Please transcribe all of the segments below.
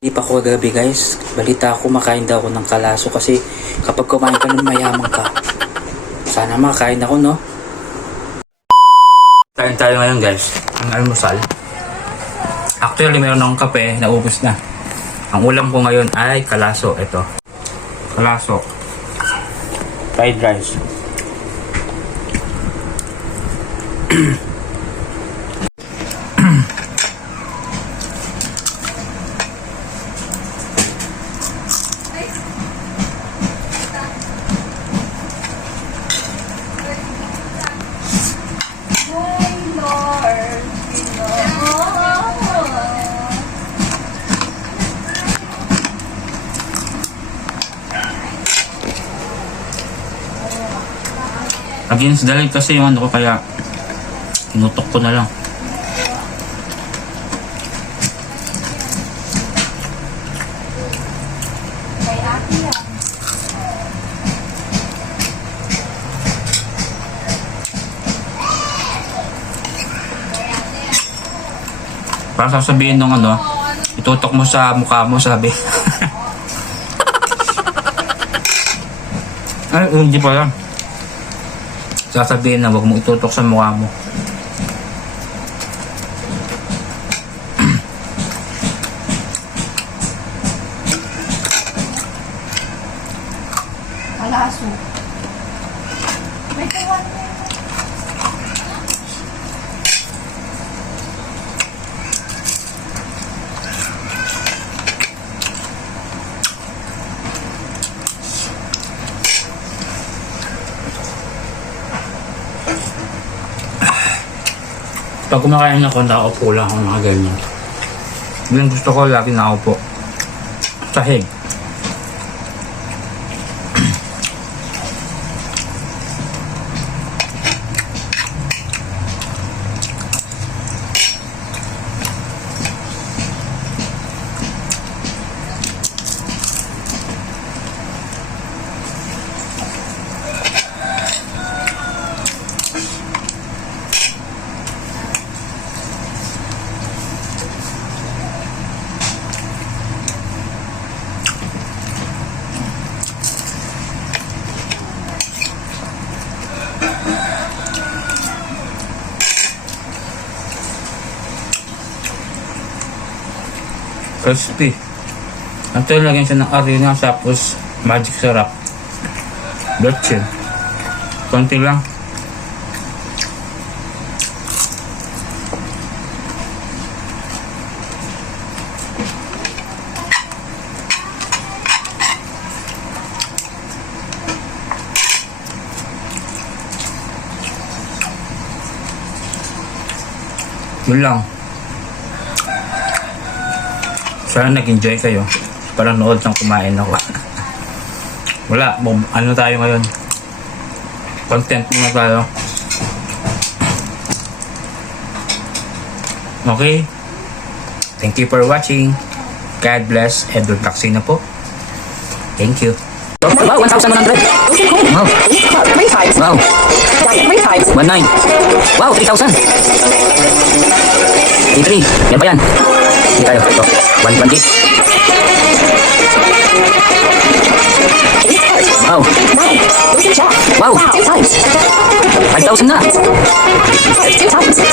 Hindi pa ako kagabi guys. Balita ako makain daw ako ng kalaso kasi kapag kumain ka ng mayaman ka. Sana makain ako no? Kain tayo ngayon guys. Ang almusal. Actually meron akong kape. Naubos na. Ang ulam ko ngayon ay kalaso. Ito. Kalaso. Fried rice. Against the light kasi yung ano ko kaya inutok ko na lang. Para sasabihin nung ano, itutok mo sa mukha mo, sabi. Ay, hindi pala. Sasabihin na huwag mo itutok sa mukha mo. Malaso. May kawan na Pag kumakain ako, nakaupo lang ako mga ganyan. Yung gusto ko, lagi nakaupo. Sahig. Crispy. Ito lagyan siya ng arena tapos magic syrup. Betchin. Konti lang. Yun lang. Sana nag-enjoy kayo. Parang nood ng kumain ako. Wala, ano tayo ngayon? Content muna tayo. Okay? Thank you for watching. God bless. Edward Taxi na po. Thank you. Wow, 1,100. Wow. Three times. Wow. Three times. 1,9. Wow, 3,000. 3,3. Yan ba yan? Hindi tayo. Ito. 1,1 Wow. Nine. Look at Jack. Wow. Times. 5,000 na.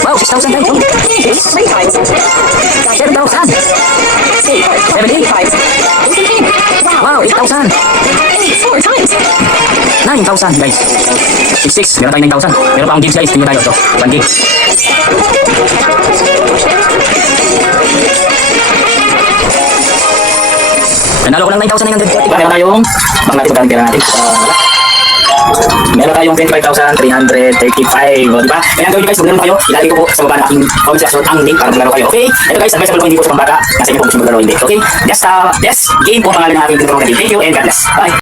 Wow, 6,000 tayo. Three times. 7,000. See, Seventy. Eight times. Look at him. Wow, 8,000. Eight. Four times. 9,000 guys. 6,6. Meron tayong 9,000. Meron pa akong gigs guys. Tingnan tayo. Ito. 1 gig. Nanalo ko ng 9,930. Meron tayong, baka natin magkano pera natin. Uh, meron tayong 25,335. O, diba? Kaya gawin guys, maglaro kayo. Ilalagay ko po sa baba ng aking comment section ang link para maglaro kayo. Okay? Ito guys, advisable po hindi po sa pambata. Nasa inyo po kung gusto maglaro hindi. Okay? Just, uh, yes, game po pangalan ng aking video. Thank you and God bless. Bye!